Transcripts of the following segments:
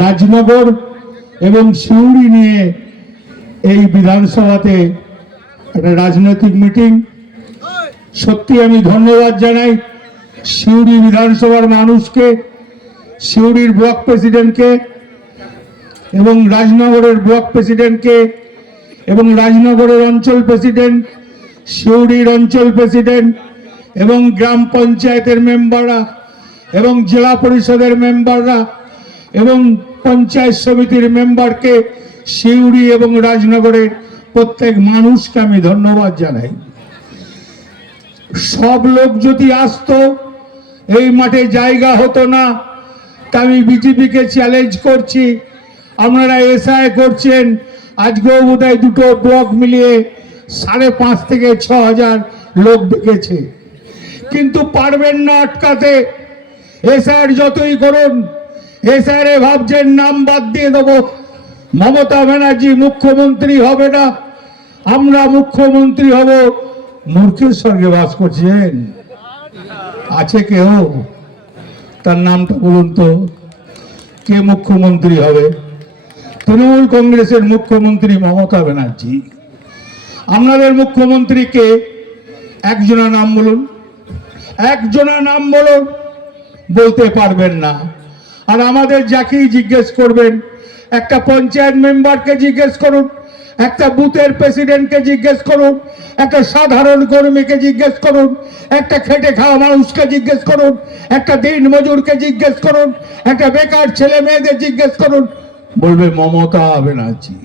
রাজনগর এবং সিউড়ি নিয়ে এই বিধানসভাতে একটা রাজনৈতিক মিটিং। সত্যি আমি ধন্যবাদ জানাই সিউড়ি বিধানসভার মানুষকে, সিউড়ির ব্লক প্রেসিডেন্টকে এবং রাজনগরের ব্লক প্রেসিডেন্টকে এবং রাজনগরের অঞ্চল প্রেসিডেন্ট, সিউড়ির অঞ্চল প্রেসিডেন্ট এবং গ্রাম পঞ্চায়েতের মেম্বাররা এবং জেলা পরিষদের মেম্বাররা এবং পঞ্চায়েত সমিতির মেম্বারকে, সিউড়ি এবং রাজনগরের প্রত্যেক মানুষকে আমি ধন্যবাদ জানাই। সব লোক যদি আসতো এই মাঠে জায়গা হতো না। তা আমি বিজেপিকে চ্যালেঞ্জ করছি, আপনারা এসআই করছেন, আজকেও বোধহয় দুটো ব্লক মিলিয়ে 5,500 থেকে 6,000 লোক ডেকেছে, কিন্তু পারবেন না আটকাতে। এসআইয়ের যতই করুন, এসআইয়ে ভাবছেন নাম বাদ দিয়ে দেবো, মমতা ব্যানার্জি মুখ্যমন্ত্রী হবে না, আমরা মুখ্যমন্ত্রী হব। মূর্খের স্বর্গে বাস করছেন। আছে কেউ? তার নামটা বলুন তো, কে মুখ্যমন্ত্রী হবে? তৃণমূল কংগ্রেসের মুখ্যমন্ত্রী মমতা ব্যানার্জি। আপনাদের মুখ্যমন্ত্রী কে? একজনের নাম বলুন, একজনের নাম বলুন। বলতে পারবেন না। আর আমাদের যাকেই জিজ্ঞেস করবেন, একটা পঞ্চায়েত মেম্বারকে জিজ্ঞেস করুন, একটা বুথের প্রেসিডেন্টকে জিজ্ঞেস করুন, একটা সাধারণ কর্মীকে জিজ্ঞেস করুন, একটা খেটে খাওয়া মানুষকে জিজ্ঞেস করুন, একটা দিন মজুরকে জিজ্ঞেস করুন, একটা বেকার ছেলে মেয়েদের জিজ্ঞেস করুন, বলবে মমতা ব্যানার্জি।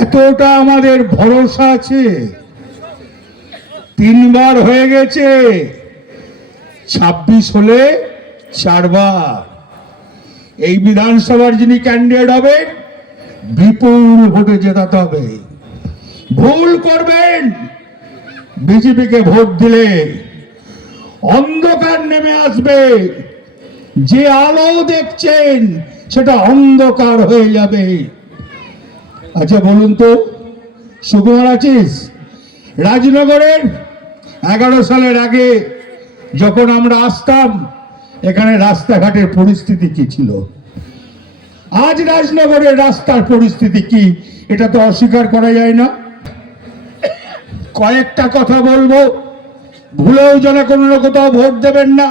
এতটা আমাদের ভরসা আছে। 3 বার হয়ে গেছে, 26 হলে 4 বার। এই বিধানসভার যিনি ক্যান্ডিডেট হবেন, বিপুল ভোটে জেতাতে হবে। ভুল করবেন, বিজেপিকে ভোট দিলে অন্ধকার নেমে আসবে। যে আলো দেখছেন সেটা অন্ধকার হয়ে যাবে। আচ্ছা বলুন তো সুকুমার আছিস, রাজনগরের 11 সালের আগে যখন আমরা আসতাম, এখানে রাস্তাঘাটের পরিস্থিতি কি ছিল? আজ রাজনগরের রাস্তার পরিস্থিতি কি, এটা তো অস্বীকার করা যায় না। কয়েকটা কথা বলবো, ভুলেও যেন কোনো কোথাও ভোট দেবেন না।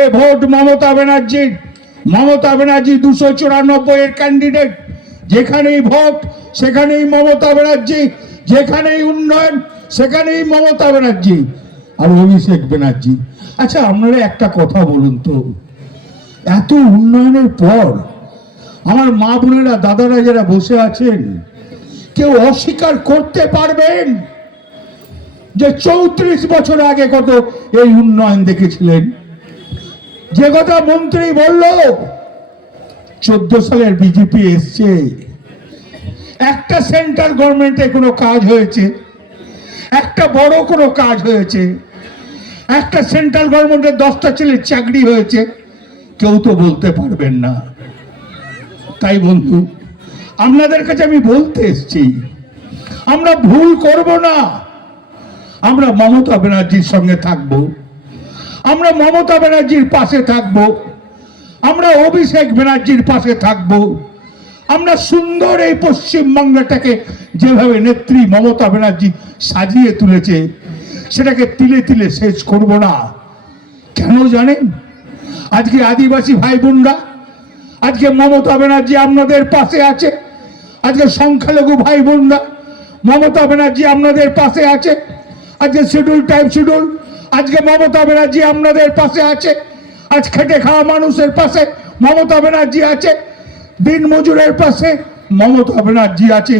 এ ভোট মমতা ব্যানার্জির। মমতা ব্যানার্জি 294 এর ক্যান্ডিডেট। যেখানেই ভোট সেখানেই মমতা ব্যানার্জি, যেখানেই উন্নয়ন সেখানেই মমতা ব্যানার্জি আর অভিষেক ব্যানার্জি। আচ্ছা আপনারা একটা কথা বলুন তো, এত উন্নয়নের পর আমার মা বোনেরা, দাদারা যারা বসে আছেন, কেউ অস্বীকার করতে পারবেন যে 34 বছর আগে কত এই উন্নয়ন দেখেছিলেন? যে কথা মন্ত্রী বলল, 14 সালের বিজেপি এসছে, একটা সেন্ট্রাল গভর্নমেন্টে কোনো কাজ হয়েছে? একটা বড় কোনো কাজ হয়েছে? একটা সেন্ট্রাল গভর্নমেন্টের 10টা ছেলের চাকরি হয়েছে? কেউ তো বলতে পারবেন না। তাই বন্ধু, আপনাদের কাছে আমি বলতে এসেছি, আমরা ভুল করব না। আমরা মমতা ব্যানার্জির সঙ্গে থাকব, আমরা মমতা ব্যানার্জির পাশে থাকব, আমরা অভিষেক ব্যানার্জির পাশে থাকব। আমরা সুন্দর এই পশ্চিমবাংলাটাকে যেভাবে নেত্রী মমতা ব্যানার্জি সাজিয়ে তুলেছে, সেটাকে তিলে তিলে শেষ করব না। কেন জানেন? আজকে আদিবাসী ভাই বোনরা, আজকে মমতা ব্যানার্জি আপনাদের পাশে আছে। আজকে সংখ্যালঘু ভাই বোনরা, মমতা ব্যানার্জি আপনাদের পাশে আছে। আজকে শিডিউল টাইপ শিডিউল, আজকে মমতা ব্যানার্জি আপনাদের পাশে আছে। আজ খেটে খাওয়া মানুষের পাশে মমতা ব্যানার্জি আছে, দিন মজুরের পাশে মমতা ব্যানার্জি আছে।